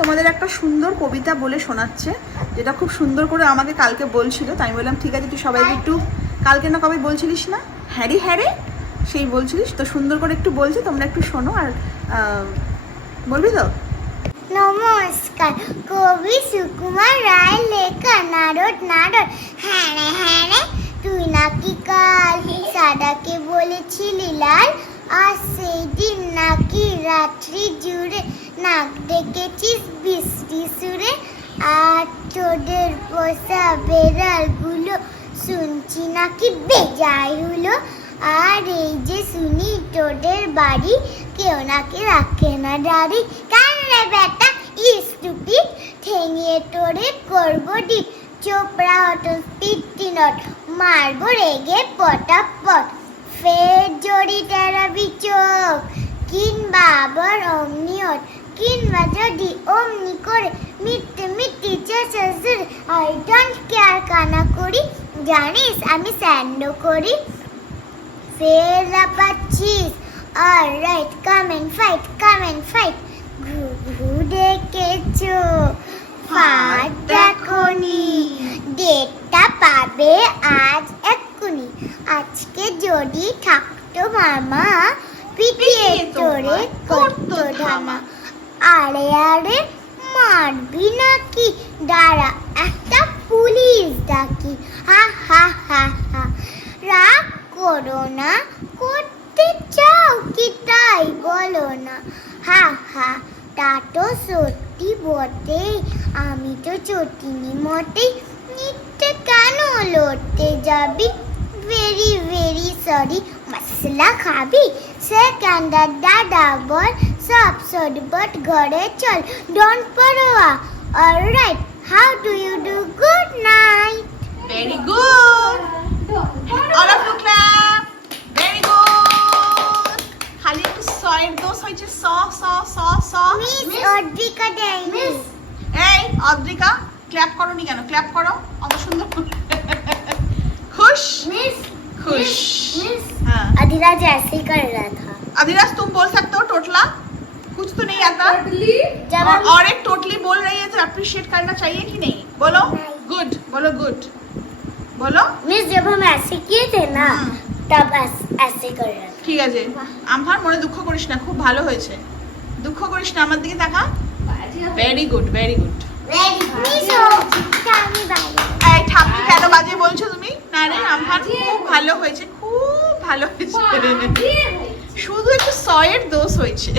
তোমাদের একটা সুন্দর কবিতা বলে শোনাচ্ছে, যেটা খুব সুন্দর করে আমাকে কালকে বলছিল। তাই আমি বললাম ঠিক আছে, তুই সবাইকে একটু, কালকে না কবে বলছিলিস না হ্যারি হ্যারে, সেই বলছিলিস তো, সুন্দর করে একটু বলছে, তোমরা একটু শোনো। আর বলবি তো? নমস্কার। কবি সুকুমার রায় লেখা নারদ নারদ। হ্যাঁ রে হ্যাঁ রে, তুই নাকি কাল সাদাকে বলেছিলি লাল, আর সেই দিন নাকি রাত্রি জুড়ে নাক ডেকেছিস বৃষ্টি সুরে। আর তোদের পোষা বেড়ালগুলো শুনছি নাকি বেজায় হলো। আর এই যে শুনি তোদের বাড়ি কেউ নাকি রাখে না দাড়ি। কেন রে বেটা স্টুপিড, ঠেঙিয়ে তোরে করবো ডিপ। চোপড়া হতো স্পিড নট, মারবো রেগে পটাপট। ফের জড়ি টেরাবি চোখ, কিংবা আবার অমনি হট, কিংবা যদি অমনি করে মিথ্যে মিথ্যে চেঁচাচ্ছিস। আই ডোন্ট কেয়ার কানা করি, জানিস আমি স্যান্ডো করি। ফের লাপাচ্ছিস, alright come and fight, come and fight. ঘু ডেকেছো, ফাট দেখনি, ডেটটা পাবে আজ এক্ষুনি। আজকে যদি থাকতো মামা, পিটিয়ে তোরে করতো ধামা। আরে আরে মারবি নাকি, দাঁড়া একটা পুলিশ ডাকি। হা হা হা হা, রাগ করো না, করতে চাও কি তাই বলো না। হা হা, তা তো সত্যি বটে, আমি তো চটিনি মোটেই। নিতে কেন লড়তে যাবি, ভেরি ভেরি সরি। মশলা খাবি, সেকেন্ডার দাদা বল, সব সটবট ঘরে চল, ডোন্ট পরোয়া। Alright, how do you do, good night. Very good, all of you clap, very good. খালি একটু সয়ের দোষ হয়েছে, স স স স। মিস অদ্রিকা দেয়নি। এই অদ্রিকা, ক্ল্যাপ করোনি কেন? ক্ল্যাপ করো, অত সুন্দর। खुश मिस खुश। मिस हाँ। अधिराज ऐसे ही कर रहा था। अधिराज तुम बोल सकते हो टोटला, कुछ तो नहीं आता। जब और एक टोटली बोल रही है तो अप्रिशिएट करना चाहिए कि नहीं? बोलो गुड, बोलो गुड, बोलो। मिस जब हम ऐसे किए थे ना, तब ऐसे कर रहा था। ঠিক আছে, আমার মনে দুঃখ করিস না, খুব ভালো হয়েছে, দুঃখ করিস না, আমার দিকে তাকা। Very good, very good. मिस ओ टाइमी बाई। এই ঠাকুর কেন বাজে বলছো তুমি? না রে আমার খুব ভালো হয়েছে, খুব ভালো হয়েছে, শুধু একটু সয়ের দোষ হয়েছে।